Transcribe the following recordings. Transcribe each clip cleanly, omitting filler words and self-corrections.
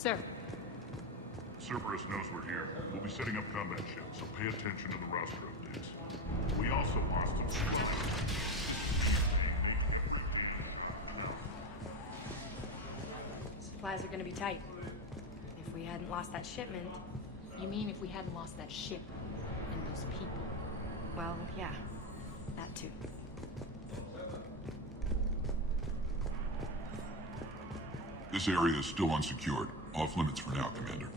Sir. Cerberus knows we're here. We'll be setting up combat ships, so pay attention to the roster updates. We also lost some supplies. Supplies are gonna be tight. If we hadn't lost that shipment... You mean if we hadn't lost that ship and those people? Well, yeah. That too. This area is still unsecured. Off limits for now, Commander.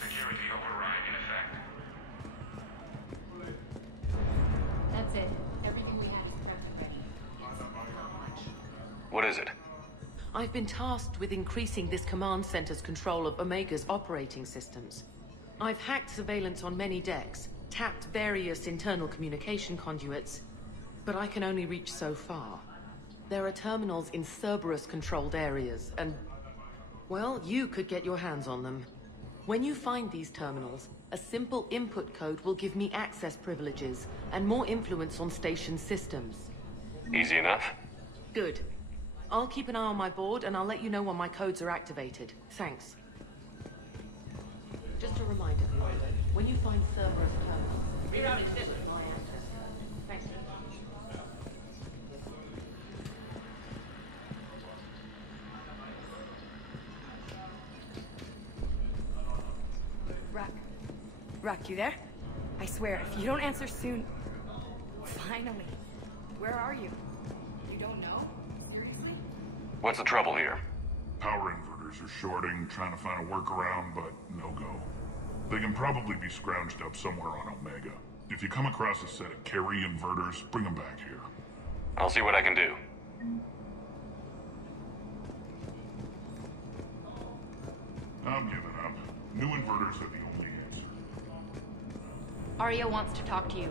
Security override in effect. That's it. Everything we have is prepped and ready. What is it? I've been tasked with increasing this command center's control of Omega's operating systems. I've hacked surveillance on many decks, tapped various internal communication conduits, but I can only reach so far. There are terminals in Cerberus-controlled areas, and... well, you could get your hands on them. When you find these terminals, a simple input code will give me access privileges and more influence on station systems. Easy enough? Good. I'll keep an eye on my board, and I'll let you know when my codes are activated. Thanks. Just a reminder, Commander, when you find Cerberus terminals, rerouting system my access. Thanks. Rock, you there? I swear, if you don't answer soon... Finally. Where are you? You don't know? Seriously? What's the trouble here? Power inverters are shorting, trying to find a workaround, but no go. They can probably be scrounged up somewhere on Omega. If you come across a set of carry inverters, bring them back here. I'll see what I can do. I'm giving up. New inverters are the only answer. Arya wants to talk to you.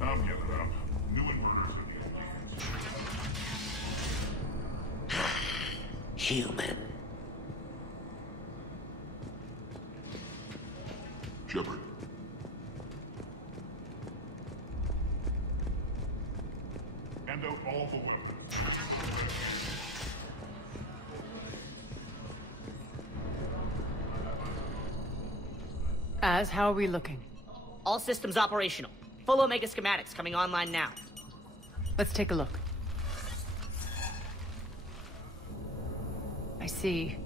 I'm giving up. New inverters are the only answer. Human. Shepard. Hand out all the weapons. How are we looking? All systems operational. Full Omega schematics coming online now. Let's take a look. I see.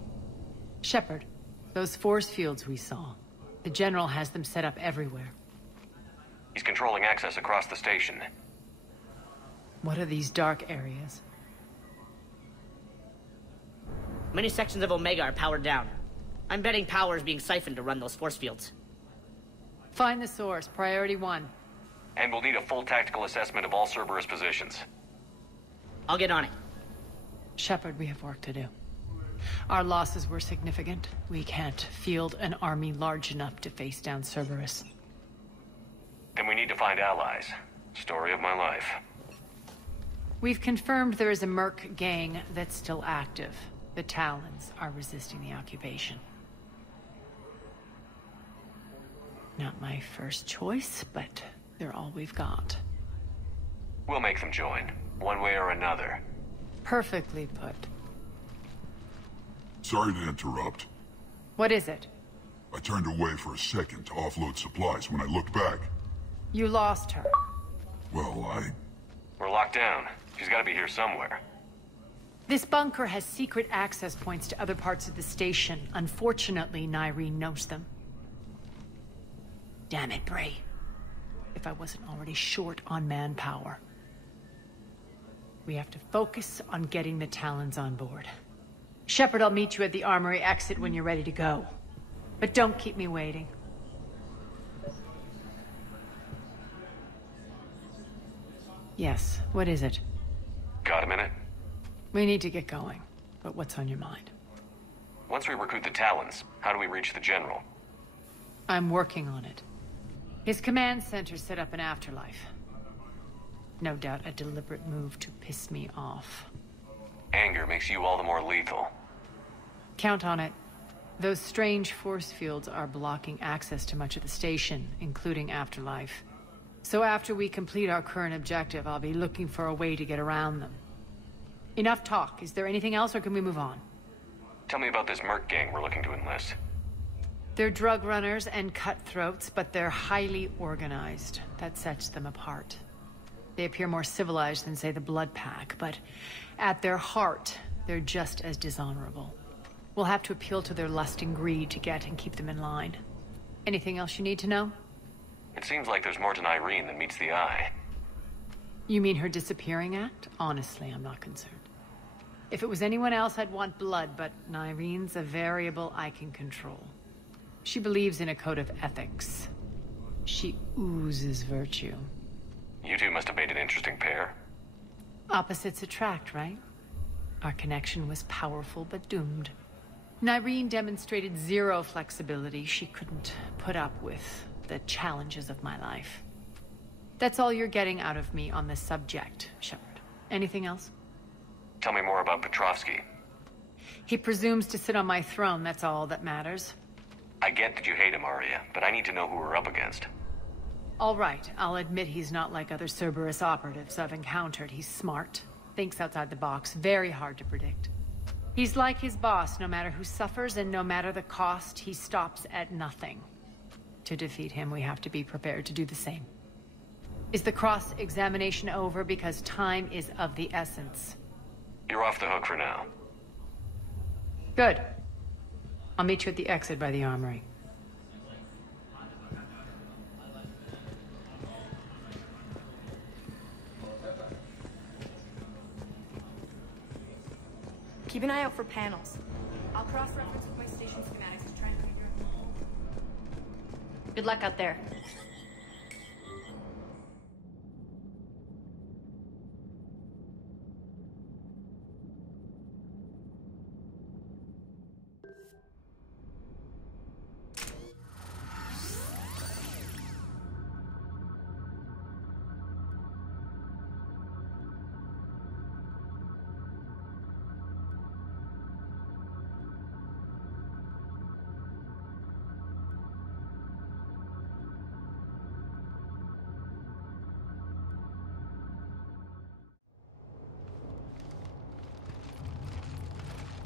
Shepard, those force fields we saw. The General has them set up everywhere. He's controlling access across the station. What are these dark areas? Many sections of Omega are powered down. I'm betting power is being siphoned to run those force fields. Find the source, priority 1. And we'll need a full tactical assessment of all Cerberus positions. I'll get on it. Shepard, we have work to do. Our losses were significant. We can't field an army large enough to face down Cerberus. Then we need to find allies. Story of my life. We've confirmed there is a Merc gang that's still active. The Talons are resisting the occupation. Not my first choice, but they're all we've got. We'll make them join, one way or another. Perfectly put. Sorry to interrupt. What is it? I turned away for a second to offload supplies. When I looked back... You lost her. well, We're locked down. She's gotta be here somewhere. This bunker has secret access points to other parts of the station. Unfortunately, Nyreen knows them. Damn it, Bray. If I wasn't already short on manpower. We have to focus on getting the Talons on board. Shepard, I'll meet you at the armory exit when you're ready to go. But don't keep me waiting. Yes, what is it? Got a minute? We need to get going. But what's on your mind? Once we recruit the Talons, how do we reach the General? I'm working on it. His command center set up an afterlife. No doubt a deliberate move to piss me off. Anger makes you all the more lethal. Count on it. Those strange force fields are blocking access to much of the station, including Afterlife. So after we complete our current objective, I'll be looking for a way to get around them. Enough talk. Is there anything else, or can we move on? Tell me about this merc gang we're looking to enlist. They're drug runners and cutthroats, but they're highly organized. That sets them apart. They appear more civilized than, say, the Blood Pack, but at their heart, they're just as dishonorable. We'll have to appeal to their lust and greed to get and keep them in line. Anything else you need to know? It seems like there's more to Nyreen than meets the eye. You mean her disappearing act? Honestly, I'm not concerned. If it was anyone else, I'd want blood, but Nyreen's a variable I can control. She believes in a code of ethics. She oozes virtue. You two must have made an interesting pair. Opposites attract, right? Our connection was powerful but doomed. Nyreen demonstrated zero flexibility. She couldn't put up with the challenges of my life. That's all you're getting out of me on this subject, Shepard. Anything else? Tell me more about Petrovsky. He presumes to sit on my throne, that's all that matters. I get that you hate him, Arya, but I need to know who we're up against. All right, I'll admit he's not like other Cerberus operatives I've encountered. He's smart, thinks outside the box, very hard to predict. He's like his boss, no matter who suffers and no matter the cost, he stops at nothing. To defeat him, we have to be prepared to do the same. Is the cross-examination over? Because time is of the essence. You're off the hook for now. Good. I'll meet you at the exit by the armory. Keep an eye out for panels. I'll cross-reference with my station schematics to try and figure out. Good luck out there.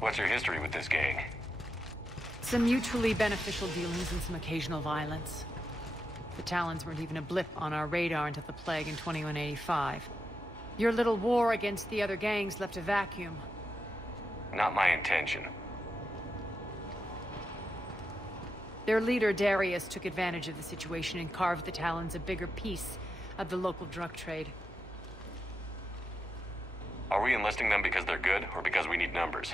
What's your history with this gang? Some mutually beneficial dealings and some occasional violence. The Talons weren't even a blip on our radar until the plague in 2185. Your little war against the other gangs left a vacuum. Not my intention. Their leader, Darius, took advantage of the situation and carved the Talons a bigger piece of the local drug trade. Are we enlisting them because they're good, or because we need numbers?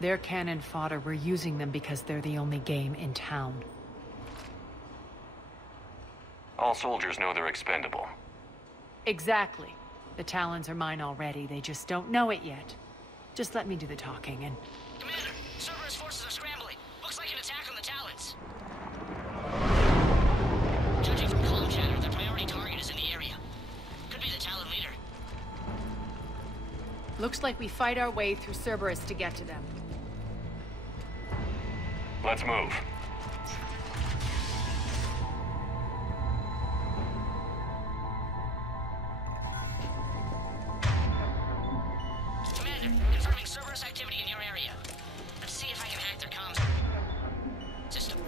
They're cannon fodder. We're using them because they're the only game in town. All soldiers know they're expendable. Exactly. The Talons are mine already. They just don't know it yet. Just let me do the talking and... Commander, Cerberus forces are scrambling. Looks like an attack on the Talons. Judging from comm chatter, their priority target is in the area. Could be the Talon leader. Looks like we fight our way through Cerberus to get to them. Let's move. Commander, confirming Cerberus activity in your area. Let's see if I can hack their comms system.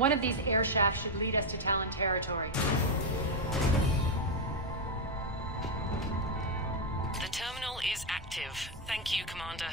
One of these air shafts should lead us to Talon territory. The terminal is active. Thank you, Commander.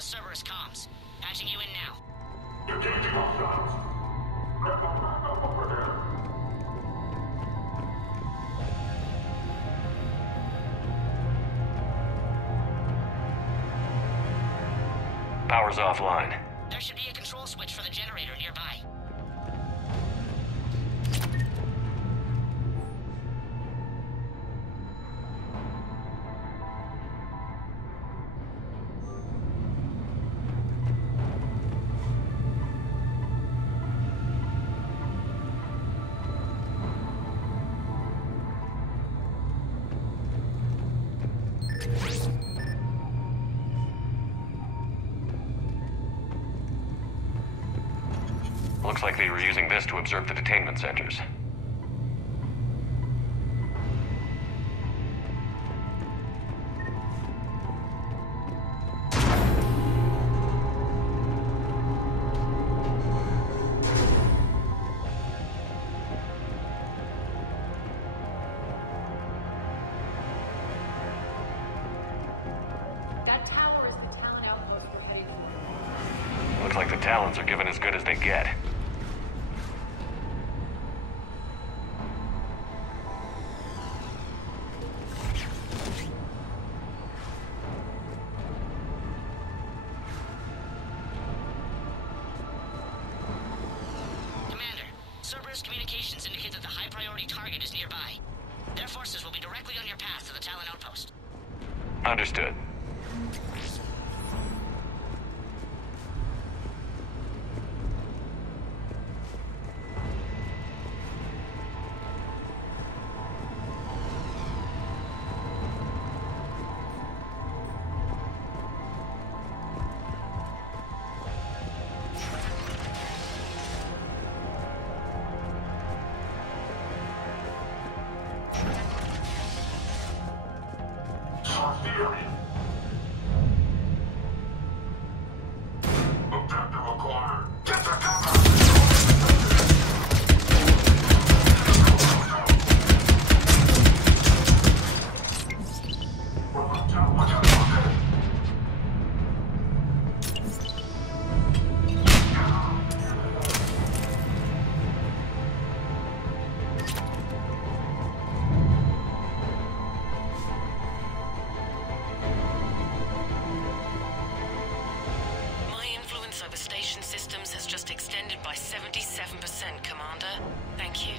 Cerberus comms. Patching you in now. Engaging hostiles. Over there. Power's offline. There should be a control switch for the generator nearby. Looks like they were using this to observe the detainment centers. That tower is the Talon outpost we're heading for. Looks like the Talons are giving as good as they get. Commander, Cerberus communications indicate that the high-priority target is nearby. Their forces will be directly on your path to the Talon outpost. Understood. Objective acquired. Get the cover! My influence over station systems has just extended by 77%, Commander. Thank you.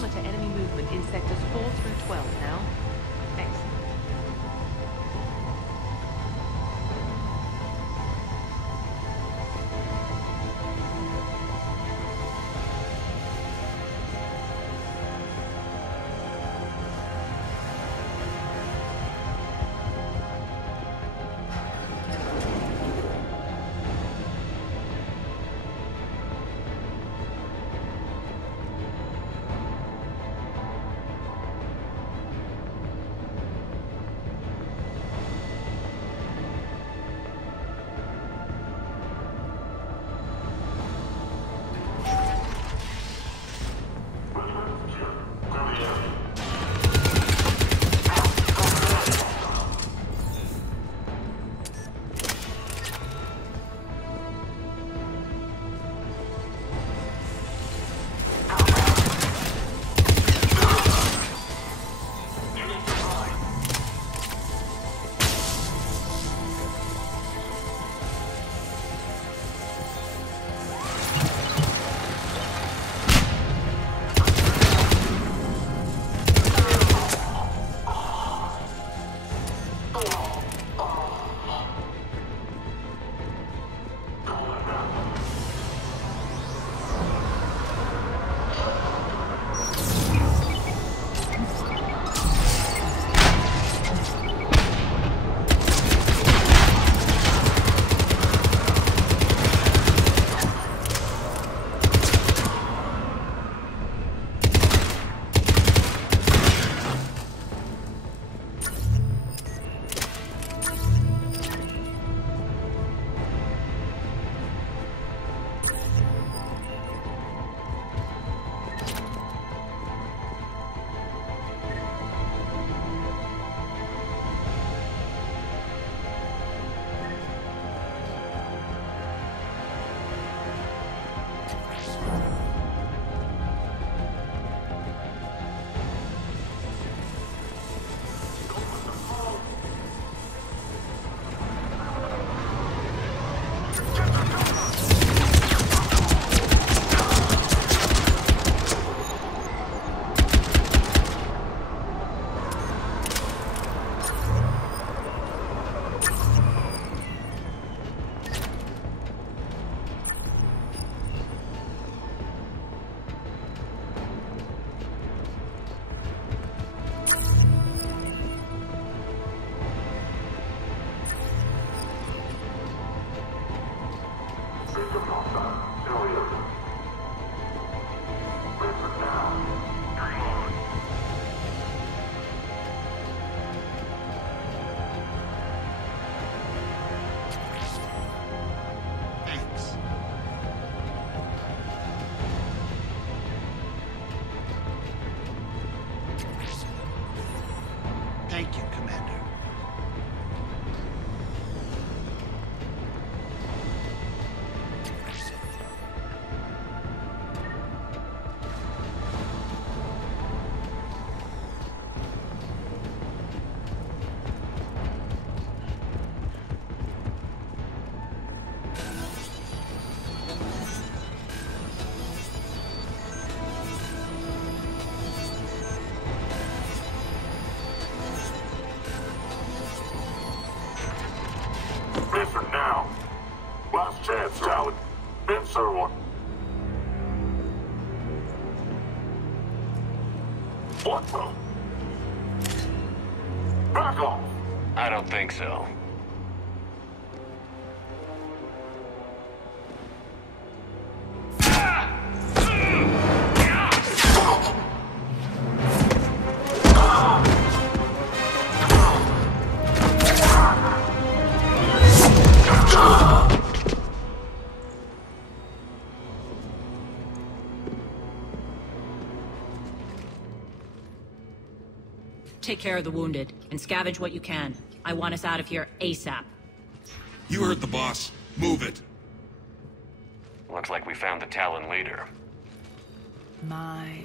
monitor enemy movement in sectors 4 through 12 now. Excellent. Thank you, Commander. Listen now. Last chance, Talon. Answer one. What the? Back off! I don't think so. Take care of the wounded, and scavenge what you can. I want us out of here ASAP. You heard the boss. Move it. Looks like we found the Talon leader. My.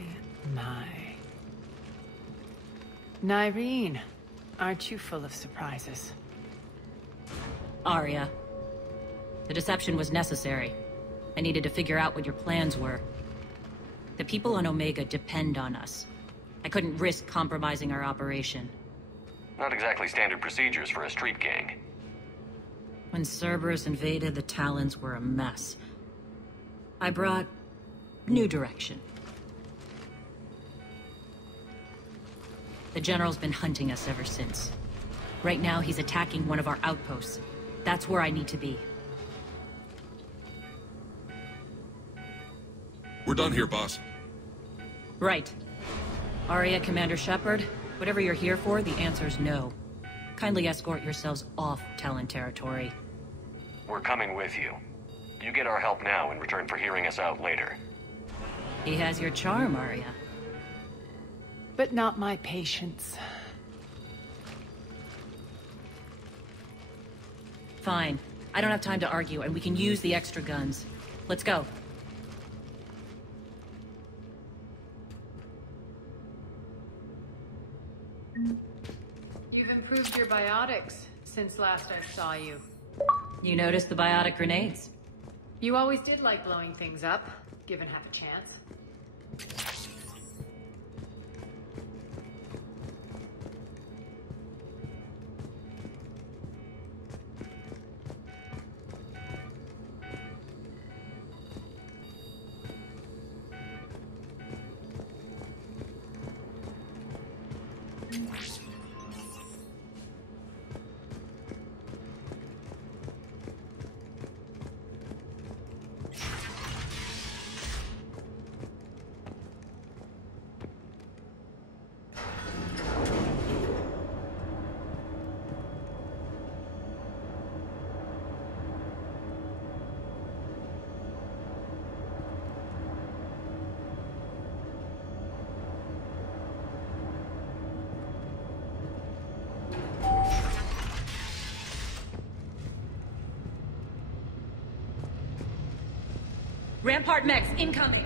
Nyreen, aren't you full of surprises? Arya. The deception was necessary. I needed to figure out what your plans were. The people on Omega depend on us. I couldn't risk compromising our operation. Not exactly standard procedures for a street gang. When Cerberus invaded, the Talons were a mess. I brought new direction. The General's been hunting us ever since. Right now, he's attacking one of our outposts. That's where I need to be. We're done here, boss. Right. Aria, Commander Shepard, whatever you're here for, the answer's no. Kindly escort yourselves off Talon territory. We're coming with you. You get our help now in return for hearing us out later. He has your charm, Aria. But not my patience. Fine. I don't have time to argue, and we can use the extra guns. Let's go. You've improved your biotics since last I saw you. You noticed the biotic grenades? You always did like blowing things up, given half a chance. Rampart mechs incoming!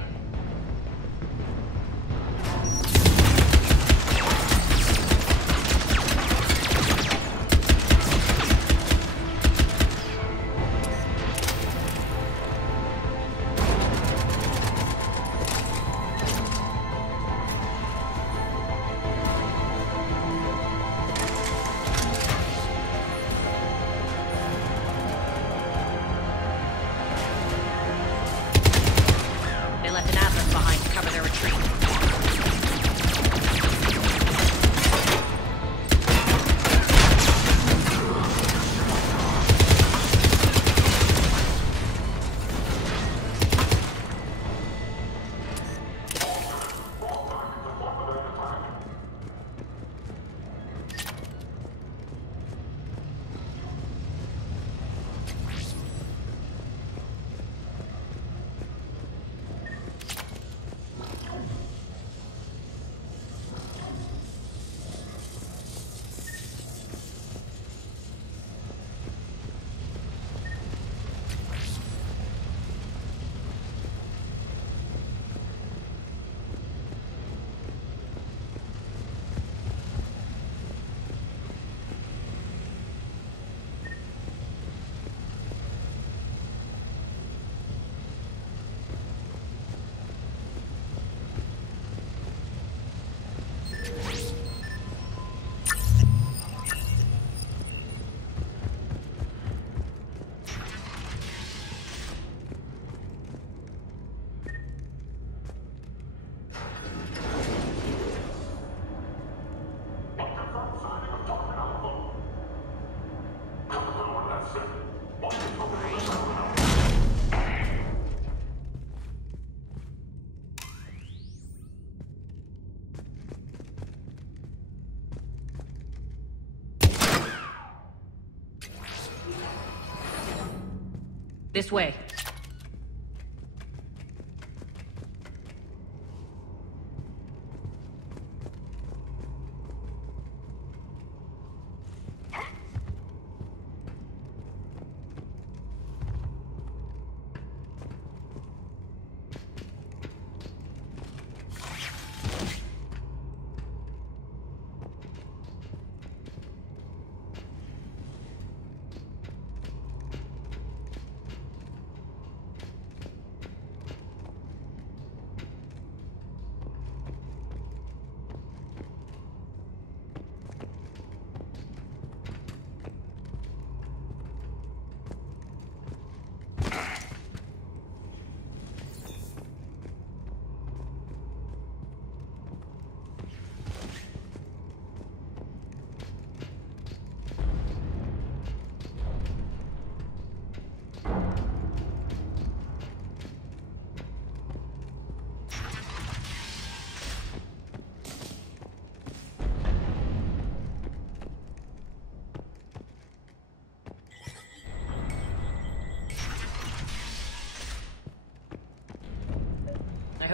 This way.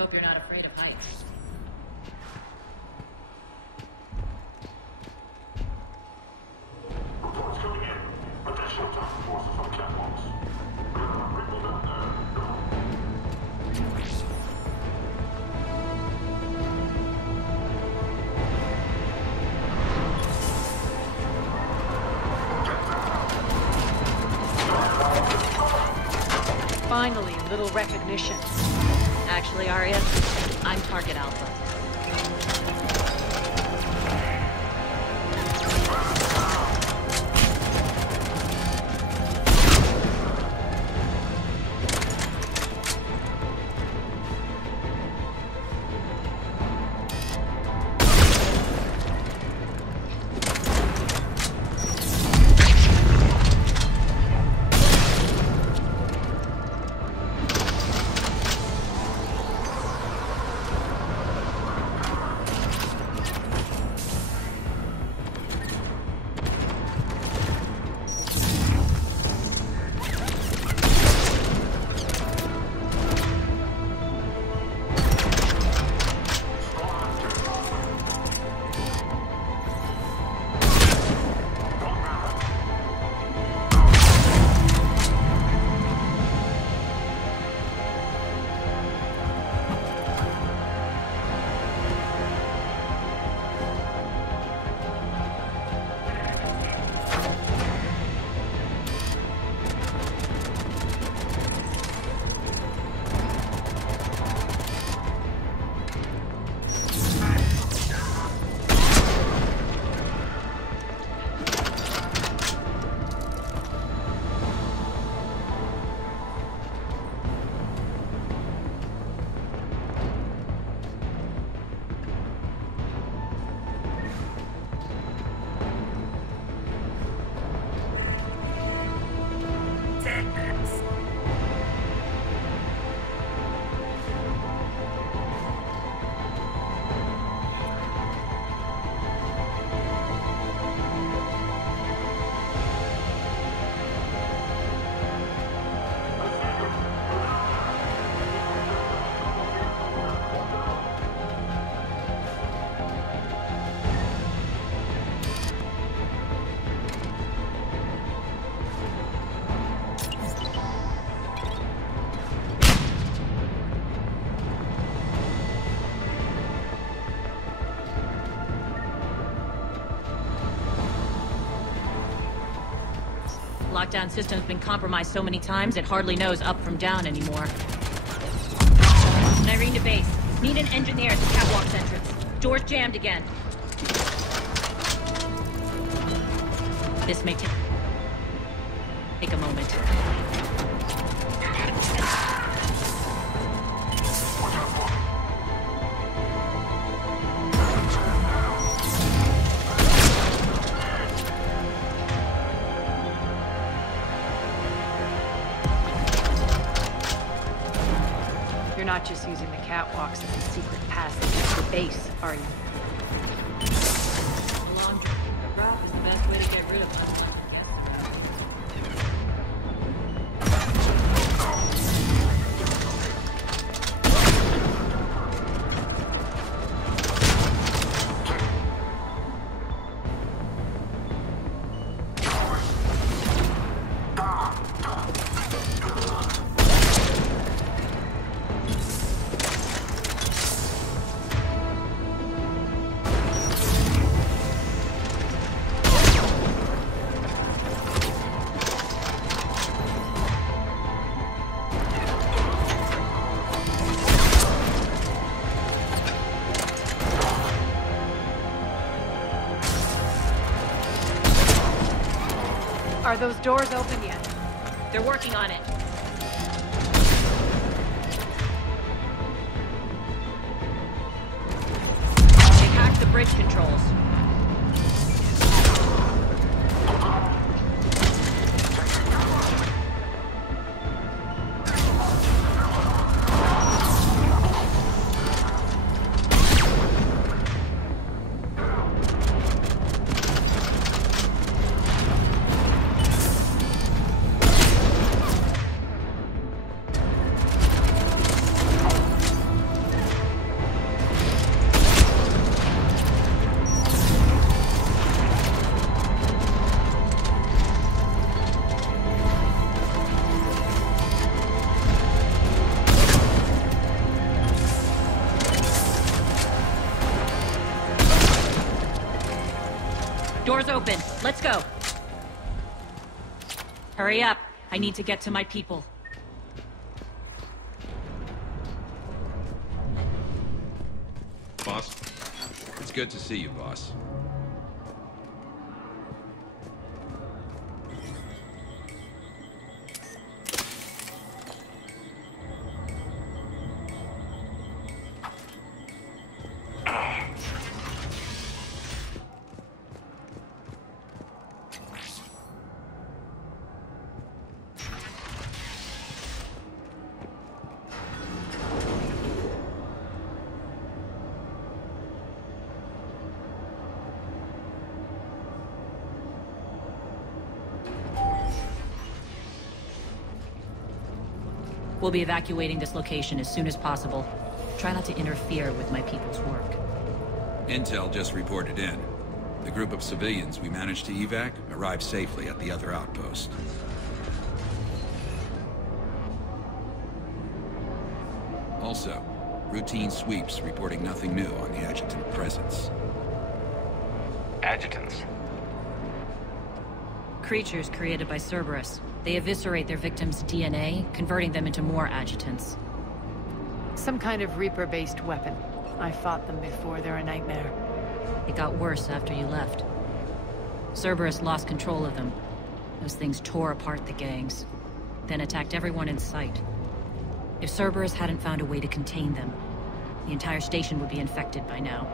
hope you're not afraid of heights. Reports coming in. Additional task forces on catwalks. People down there. Finally, a little recognition. Actually, Arya, I'm Target Alpha. Lockdown system's been compromised so many times, it hardly knows up from down anymore. Irene to base. Need an engineer at the catwalk's entrance. Door's jammed again. This may take a moment. You're not just using the catwalks as a secret passage to the base, are you? A long journey. A route is the best way to get rid of them. Are those doors open yet? They're working on it. They hacked the bridge controls. Doors open. Let's go. Hurry up. I need to get to my people. Boss? It's good to see you, boss. We'll be evacuating this location as soon as possible. Try not to interfere with my people's work. Intel just reported in. The group of civilians we managed to evac arrived safely at the other outpost. Also, routine sweeps reporting nothing new on the adjutant presence. Adjutants? Creatures created by Cerberus. They eviscerate their victims' DNA, converting them into more adjutants. Some kind of Reaper-based weapon. I fought them before, they're a nightmare. It got worse after you left. Cerberus lost control of them. Those things tore apart the gangs, then attacked everyone in sight. If Cerberus hadn't found a way to contain them, the entire station would be infected by now.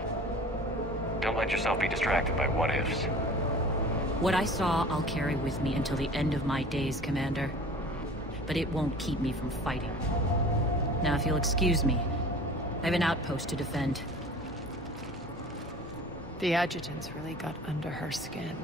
Don't let yourself be distracted by what-ifs. What I saw, I'll carry with me until the end of my days, Commander. But it won't keep me from fighting. Now, if you'll excuse me, I have an outpost to defend. The adjutants really got under her skin.